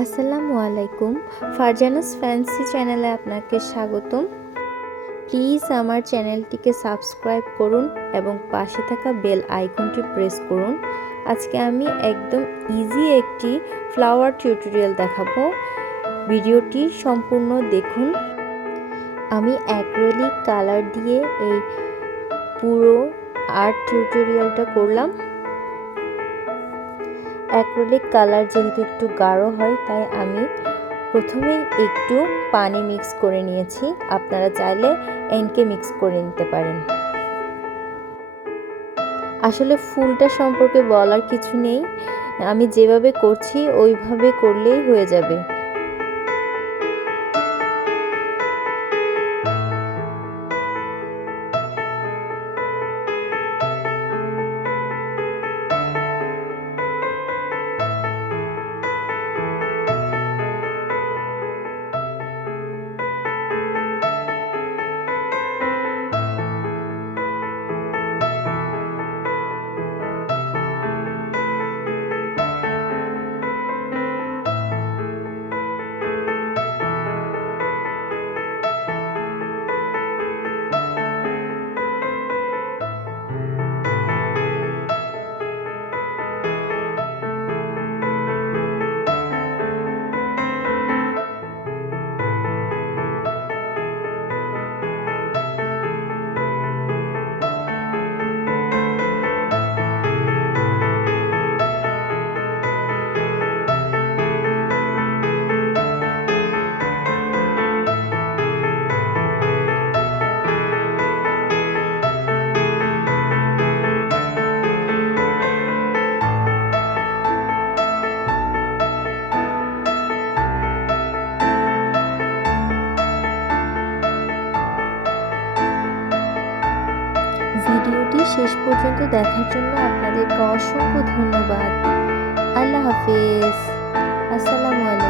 আসসালামু আলাইকুম। ফারজানাস ফ্যান্সি চ্যানেলে আপনাকে স্বাগতম। প্লিজ আমার চ্যানেলটিকে সাবস্ক্রাইব করুন এবং পাশে থাকা বেল আইকনটি প্রেস করুন। আজকে আমি একদম ইজি একটি ফ্লাওয়ার টিউটোরিয়াল দেখাবো। ভিডিওটি সম্পূর্ণ দেখুন। আমি অ্যাক্রিলিক কালার দিয়ে এই পুরো আর্ট টিউটোরিয়ালটা করলাম। অ্যাক্রিলিক কালার যেহেতু একটু গাঢ় হয়, তাই আমি প্রথমে একটু পানি মিক্স করে নিয়েছি। আপনারা চাইলে এনকে মিক্স করে নিতে পারেন। আসলে ফুলটা সম্পর্কে বলার কিছু নেই, আমি যেভাবে করছি ওইভাবে করলেই হয়ে যাবে। ভিডিওটি শেষ পর্যন্ত দেখার জন্য আপনাদেরকে অসংখ্য ধন্যবাদ। আল্লাহ হাফেজ। আসসালামু আলাইকুম।